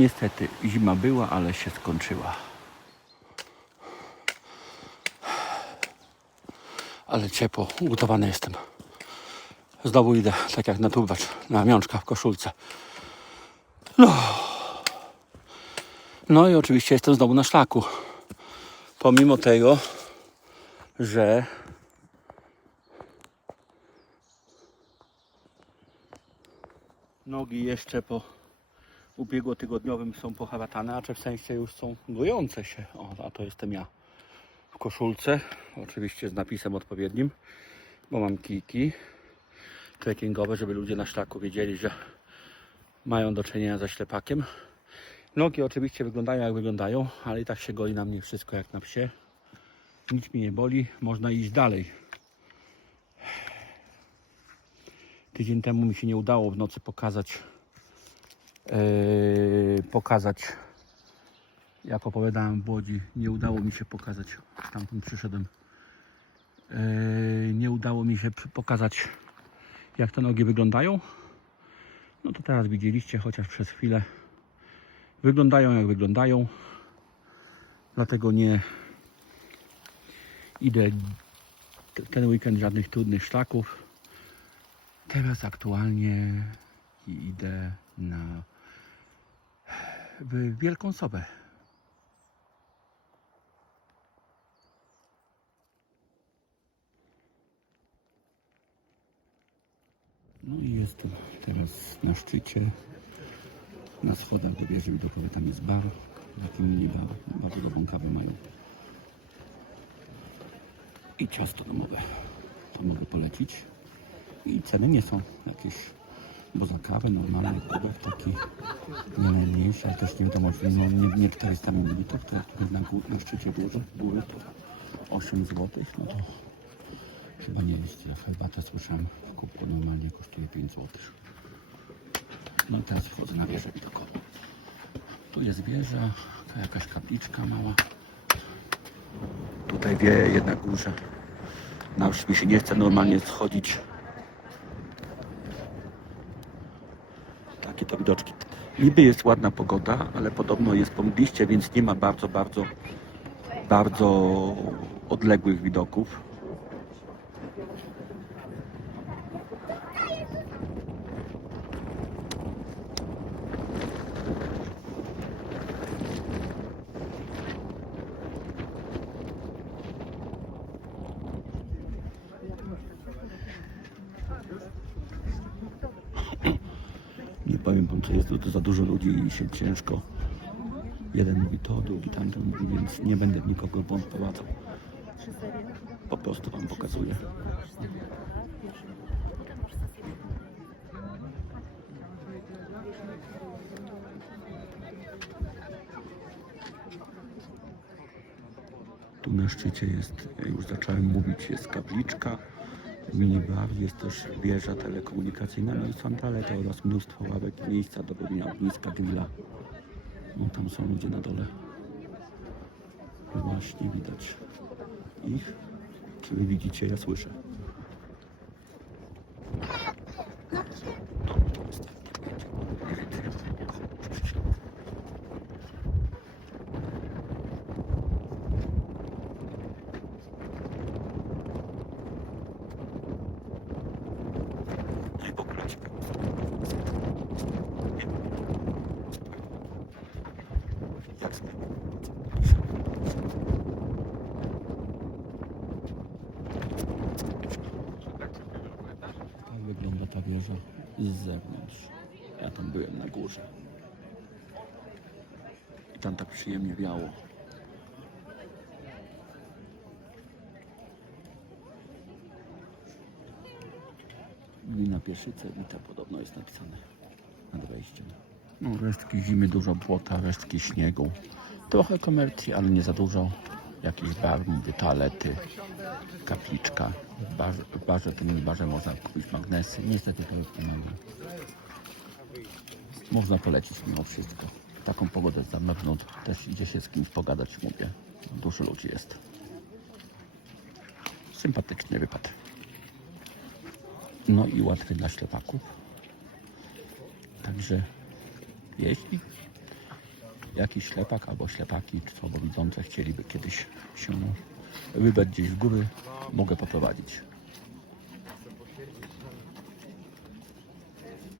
Niestety zima była, ale się skończyła. Ale ciepło, ugotowany jestem. Znowu idę, tak jak na tubacz, na ramionczka w koszulce. No. No i oczywiście jestem znowu na szlaku. Pomimo tego, że nogi jeszcze po ubiegłotygodniowym są poharatane, a w sensie już są gojące się. O, a to jestem ja w koszulce, oczywiście z napisem odpowiednim, bo mam kijki trekkingowe, żeby ludzie na szlaku wiedzieli, że mają do czynienia ze ślepakiem. Nogi oczywiście wyglądają jak wyglądają, ale i tak się goi na mnie wszystko jak na psie. Nic mnie nie boli, można iść dalej. Tydzień temu mi się nie udało w nocy pokazać pokazać. Jak opowiadałem w Łodzi nie udało mi się pokazać. Stamtąd przyszedłem. Yy, nie udało mi się pokazać jak te nogi wyglądają. No to teraz widzieliście chociaż przez chwilę. Wyglądają jak wyglądają. Dlatego nie idę ten weekend żadnych trudnych szlaków. Teraz aktualnie idę na Wielką Sobę. No i jestem teraz na szczycie. Na schodach do wieży widokowej tam jest bar. Taki mini bar. Bardzo dobrą kawę mają. I ciasto domowe. To mogę polecić. I ceny nie są jakieś bo za kawę normalny kubek taki nie najmniejszy, ale też nie wiadomo, czy no, nie, nie 400 ml, to na, gó- na szczycie dużo, góry to 8 zł, no to chyba nie jest. Ja herbatę słyszałem w kubku normalnie kosztuje 5 zł. No i teraz wchodzę na wieżę widokową. Tu jest wieża, to jakaś kapliczka mała. Tutaj wieje jedna górze. Na już mi się nie chce normalnie schodzić. To widoczki. Niby jest ładna pogoda, ale podobno jest po mgliście, więc nie ma bardzo, bardzo, bardzo odległych widoków. Nie powiem wam, co jest to za dużo ludzi i się ciężko. Jeden mówi to, drugi tamten mówi, więc nie będę nikogo prowadzał. Po prostu wam pokazuję. Tu na szczycie jest, już zacząłem mówić, jest kapliczka, minibar, jest też wieża telekomunikacyjna, no i są toalety oraz mnóstwo ławek i miejsca do robienia ogniska grilla. No tam są ludzie na dole. Właśnie widać ich. Czy wy widzicie? Ja słyszę. Wieża z zewnątrz. Ja tam byłem na górze. I tam tak przyjemnie wiało. Gmina Pieszyce, Wita podobno jest napisane nad wejściem. No, resztki zimy, dużo błota, resztki śniegu. Trochę komercji, ale nie za dużo. Jakieś bar, mówię, toalety, kapliczka. W barze, w barze, tym barze można kupić magnesy. Niestety to jest nie. Można polecić mimo wszystko. Taką pogodę za mną też idzie się z kimś pogadać, mówię. Dużo ludzi jest. Sympatycznie wypadł. No i łatwy dla ślepaków. Także jeśli jakiś ślepak albo ślepaki, czy słabowidzące chcieliby kiedyś się wybrać gdzieś w góry, mogę poprowadzić.